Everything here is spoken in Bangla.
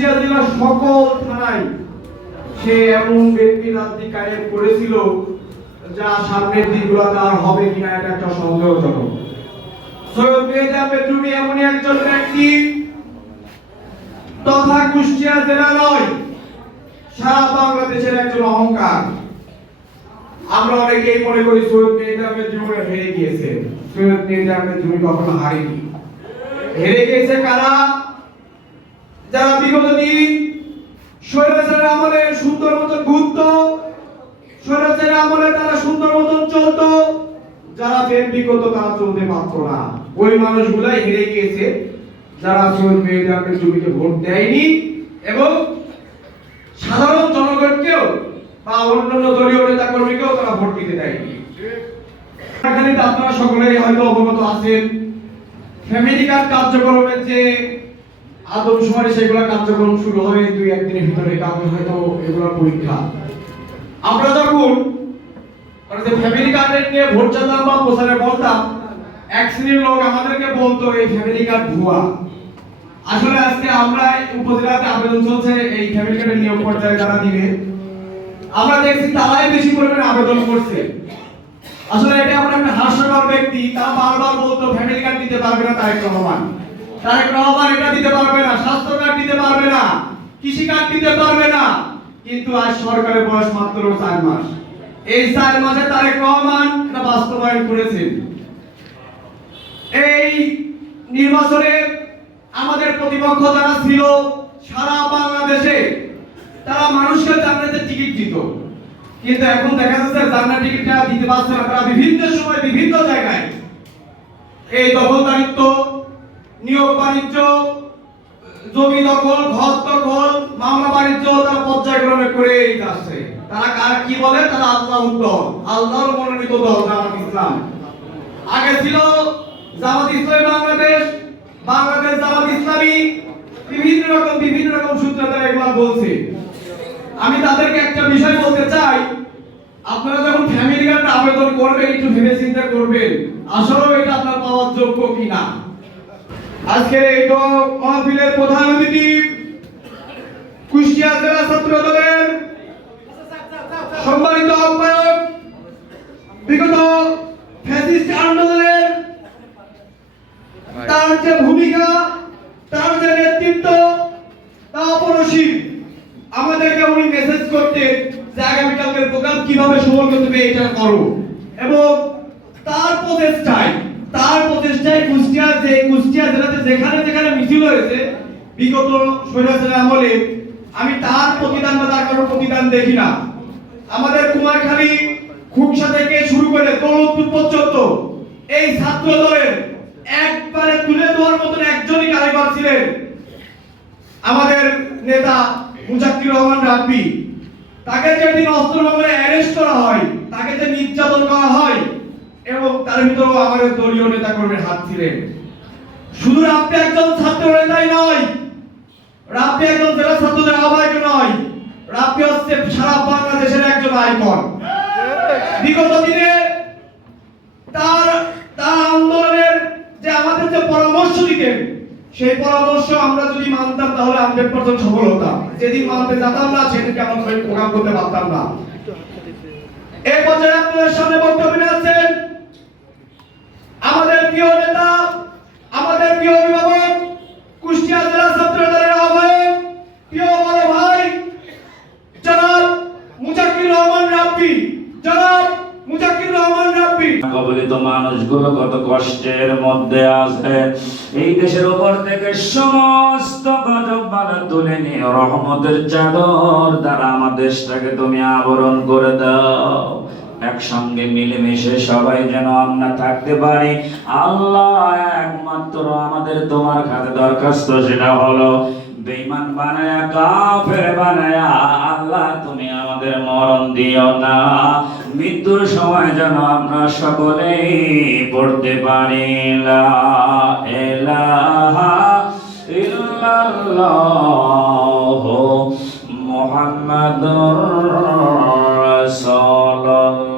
কুষ্টিয়া জেলার সকল থানায় সে এমন ব্যক্তি রাজনীতি কায়েম করেছিল যা সামনের দিনগুলোতে আর হবে কিনা এটা একটা সন্দেহজনক। সৈয়দ মেহেদী আহমেদ রুমী এমনই একজন ব্যক্তি তথা কুষ্টিয়া জেলা নয় সারা বাংলাদেশের একজন অহংকার। আমরা অনেকেই মনে করি সৈয়দ মেহেদী আহমেদ রুমী হেরে গিয়েছে। সৈয়দ মেহেদী আহমেদ রুমী কখনো হারেনি। হেরে গেছে কারা? যারা বিগত দিন স্বৈরাচারের আমলে সুন্দর মতন ঘুরতো, স্বৈরাচারের আমলে তারা সুন্দর মতন চলতো, যারা বিগত তারা চলতে পারতো না, ওই মানুষগুলাই হেরে গিয়েছে যারা সৈয়দ মেহেদী আহমেদ রুমীকে ভোট দেয়নি এবং সাধারণ জনগণকেও বা অন্যান্য দলীয় নেতা কর্মীকেও তারা ভোট দিতে দেয়নি। এখানে আপনারা সকলেই হয়তো অবগত আছেন ফ্যামিলি কার্ড কার্যক্রমের যে আদমশুমারি সেগুলো কার্যক্রম শুরু হবে 2-1 দিনের ভিতরে, কালকে হয়তো এগুলোর পরীক্ষা। আমরা যখন ফ্যামিলি কার্ডের নিয়ে ভোট চাইতাম বা প্রচারে বলতাম, এক শ্রেণীর লোক আমাদেরকে বলতো এই ফ্যামিলি কার্ড ভুয়া। আসলে আজকে আমরা উপজেলাতে আবেদন চলছে এই ফ্যামিলি কার্ডের নিয়োগ পর্যায়ে যারা দিবে, আমরা দেখছি তারাই বেশি পরিমাণে আবেদন করছে। আসলে এটা আমরা একটা হাস্যকর ব্যক্তি, তারা বারবার বলতো ফ্যামিলি কার্ড দিতে পারবে না তারেক রহমান, তারেক রহমান এটা দিতে পারবে না, স্বাস্থ্য কার্ড দিতে পারবে না, কৃষি কার্ড দিতে পারবে না। কিন্তু আজ সরকারের বয়স মাত্র 4 মাস, এই 4 মাসে তারেক রহমান এটা বাস্তবায়ন করেছেন। এই নির্বাচনে আমাদের প্রতিপক্ষ যারা ছিল সারা বাংলাদেশে তারা মানুষকে জান্নাতের টিকিট দিত, কিন্তু এখন দেখা যাচ্ছে জান্নাতের টিকিটটা দিতে পারছে না। তারা বিভিন্ন সময় বিভিন্ন জায়গায় এই দখলদারিত্ব, নিয়োগ বাণিজ্য, জমি দখল, ঘর দখল, মামলা বাণিজ্য তারা পর্যায়ক্রমে করেই যাচ্ছে। তারা কার কি বলে? তারা আল্লাহর দল, আল্লাহর মনোনীত দল জামাত ইসলাম। আগে ছিল জামাত ইসলামী বাংলাদেশ, বাংলাদেশ জামাত ইসলামী, বিভিন্ন রকম সূত্রে তারা এগুলো বলছে। আমি তাদেরকে একটা বিষয় বলতে চাই, আপনারা যখন ফ্যামিলি কার্ড আবেদন করবেন একটু ভেবে চিন্তা করবেন আসলে এটা আপনার পাওয়ার যোগ্য কিনা। আজকে এই তো মাহফিলের প্রধান অতিথি কুষ্টিয়া জেলা ছাত্র দলের সম্মানিত আহ্বায়ক, বিগত ফ্যাসিস্ট আন্দোলনের তার যে ভূমিকা, তার যে নেতৃত্ব তা অপরিসীম। আমাদেরকে উনি মেসেজ করতেন যে আগামীকালকের প্রোগ্রাম কিভাবে সফল করতে হবে এটা করো, এবং তার প্রচেষ্টায় কুষ্টিয়া জেলাতে যেখানে মিছিল হয়েছে বিগত স্বৈরাচারের আমলে আমি তার প্রতিদান বা তার কোনো প্রতিদান দেখি না। আমাদের কুমারখালী, খুকসা থেকে শুরু করে দৌলতপুর পর্যন্ত এই ছাত্র দলের একবারে তুলে দেওয়ার মতন একজনই কারিগর ছিলেন আমাদের নেতা মুজাক্কির রহমান রাব্বি। তাকে যেদিন অস্ত্র মামলায় অ্যারেস্ট করা হয়, তাকে যে নির্যাতন করা হয়, এবং তার ভিতরেও আমাদের দলীয় নেতা কর্মীর হাত ছিলেন। শুধু রাব্বি একজন ছাত্র নেতাই নয়, রাব্বি একজন জেলা ছাত্রদের আহ্বায়ক নয়, রাব্বি হচ্ছে সারা বাংলাদেশের একজন আইকন। বিগত দিনে তার আন্দোলনের যে আমাদের যে পরামর্শ দিতেন, সেই পরামর্শ আমরা যদি মানতাম তাহলে 100% সফল হতাম। যেদিন মানতে যেতাম না সেদিনকে আমরা প্রোগ্রাম করতে পারতাম না। এই পর্যায়ে আপনাদের সামনে বক্তব্য আছেন আমাদের প্রিয় নেতা, আমাদের প্রিয় অভিভাবক, কুষ্টিয়া জেলা ছাত্র দলের আহ্বায়ক, প্রিয় বড় ভাই জনাব মুজাক্কির রহমান রাব্বি। জনাব মুজাক্কির রহমান রাব্বি। কবলিত মানুষগুলো কত কষ্টের মধ্যে আছে, এই দেশের উপর থেকে সমস্ত গজব বালা তুলে নিয়ে রহমতের চাদর দ্বারা আমার দেশটাকে তুমি আবরণ করে দাও। একসঙ্গে মিলেমিশে সবাই যেন আমরা থাকতে পারি। আল্লাহ, একমাত্র আমাদের তোমার কাছে দরখাস্ত, সেটা হলো বেঈমান বানায়া, কাফের বানায়া আল্লাহ তুমি আমাদের মরণ দিও না। মৃত্যুর সময় যেন আমরা সকলেই পড়তে পারি লা ইলাহা ইল্লাল্লাহ মুহাম্মাদুর রাসূলুল্লাহ।